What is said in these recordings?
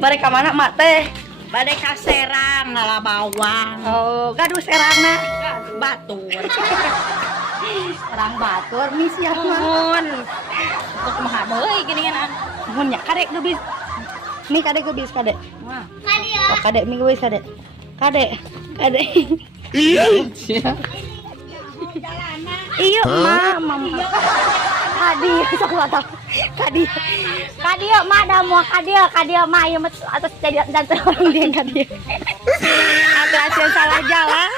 Mereka mana mak teh? Badai ka Serang ngala bawang. Oh, gaduh serangna. Batur. Serang batur mi sia mah. Mun. Untuk kumaha deui geuningan. Mun nya kadek gebis. Mi kadek gebis kadek. Wah. Oh, kadek mi gebis kadek. Kadek. Iya, mama. Kadi sok tahu. Kadi mah da mau kadi mah ieu atas jadi jantan orang dia kadi. Atrasen salah jalan.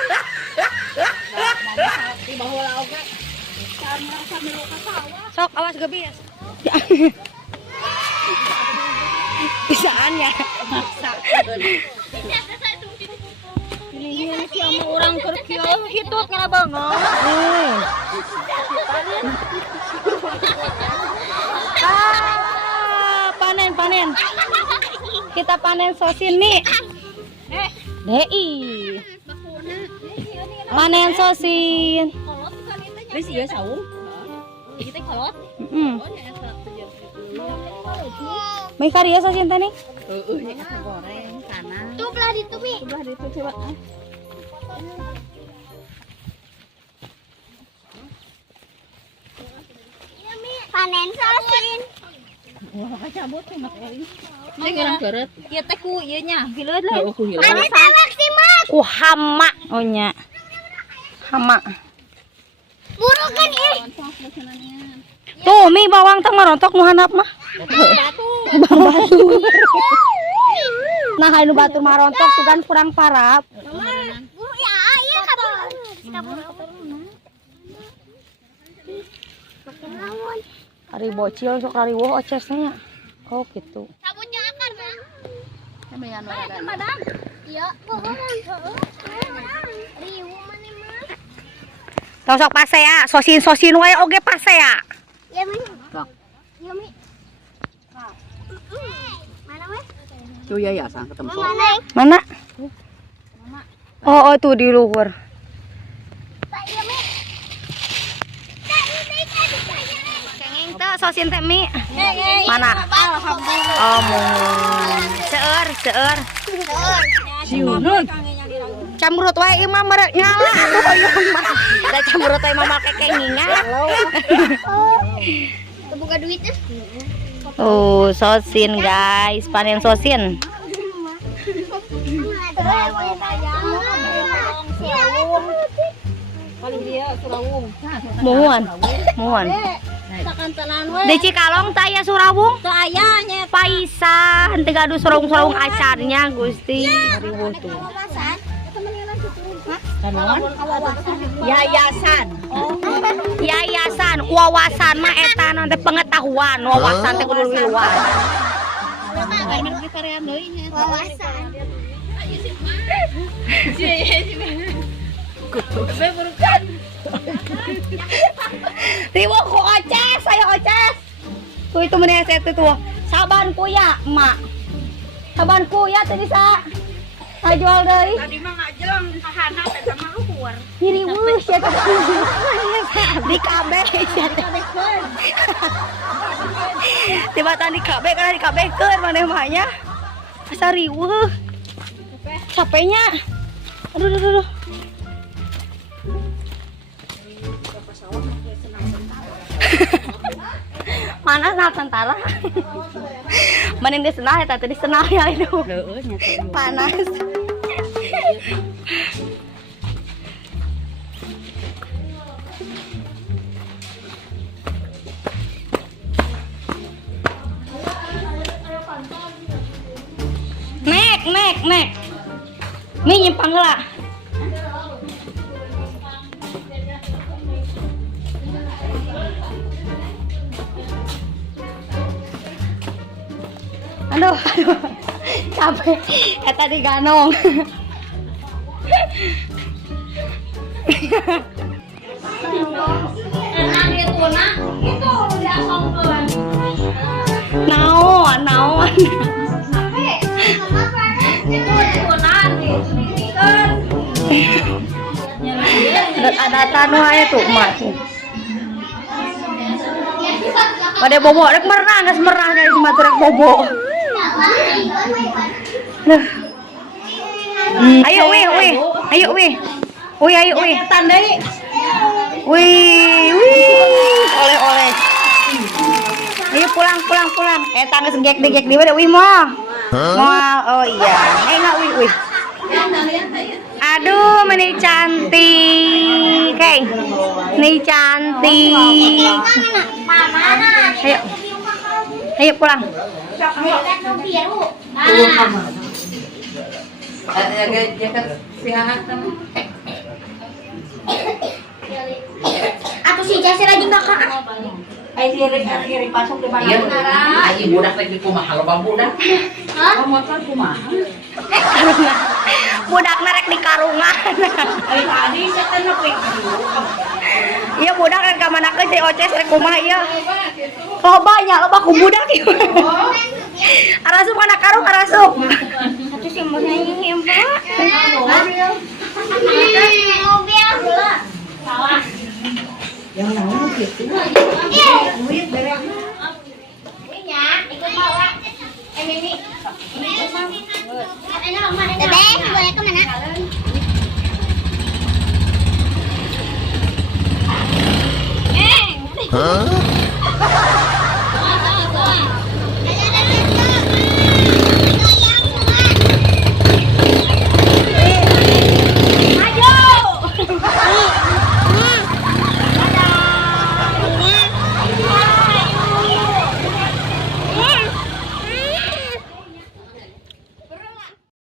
Sok awas gebis. Bisaan ya. Maksa. Ini si ama orang keur kieu hitut ngana banget. Panen. Kita panen sosin nih. Dei. Panen sosin. Geus ieu saung. Ieu teh kolot. Mai karya sosin teh nih. Heeh, nya goreng sana. Tuh belah ditu Mi. Sebelah ditu coba. Iya Mi, panen sosin. Wah, kacabut mah teh. Teh urang keureut. Ieu teh ku ieu nya, hileud lah. Panen teh maksimal. Hama oh nya. Hama. Buru kan ih. Tuh mi bawang teh ngarontok nu handap mah. Batu. Nah, anu batur mah rontok sugan kurang parap. Buru ya, iya kabur. Ari bocil sok rariweuh ocesnya. Oh gitu. Sabunnya akar mah. Sampeyan ora Madam. Iya, pohon. Riu mana mah? Tong sok pasea, sosin wae oge pasea. Iya Mi. Sok. Iya Mi. Mana weh? Tuh ya sang ketemu. Mana? Mana? Oh tuh di luhur. Tak iya Mi. Kenging teh sosin teh mi. Mana? Mana? Alhamdulillah. Oh mun. Seueur. Siunun. Camurut wae ieu mah mere nyala atuh hoyong mah. Da camurut wae mah make kengingan. Buka duitnya. Oh, sosin guys, panen sosin. Muhun. Di Cikalong teh aya surawung. Teu aya nya Paisa, henteu gaduh surung-surung acarnya Gusti. Riweuh tuh. Yayasan, wawasan mah eta nanti pengetahuan, wawasan teh kudu luar. Wawasan. Riweuh ku oces, saya oces. Tuh itu meneh saya tuh. Sabanku ya, emak. Sabanku ya tadi sa. Jual deui. tadi mah ngajeleng hahana eta mah luhur. Riweuh sia teh. Di kabeh sia teh. Tibatan di kabeh kana di kabehkeun maneh mah nya. Asa riweuh. Capeknya. Aduh. Mana sana tentara? Manin di senah eta tadi senah ya itu. Heeh nya teh. Panas. Nek. Nih nyimpang heula. Aduh. Capek. Eta diganong. Naon. Ada tanu aya tuh emak tuh. Pada bobo rek merah geus merah dari mah rek bobo. Nah. Ayo weh. Ayo weh. Ayo weh. Tandai. Wih. Oleh. Ayo pulang. Tangga segek di mana wih mah. Oh iya. Enak wih. Aduh, ini cantik. Hey. Ini cantik. Ayo pulang. Atau si Jasir lagi bakal. Iri pasok di mana? Ayo budak lagi kumaha lo budak. Motor kumaha? Budak narek di karungan. Ai tadi setan apa? Iya budak kan kamana ke si Oces rek kumaha ieu. Loba ku budak ieu. Arasup kana karung arasup. Satu sih mau nyanyi Mbak. Mobil. Salah. Yang naon gitu. Duit berang. Duitnya ikut bawa. Mimi. Teteh, boleh kemana? Hah?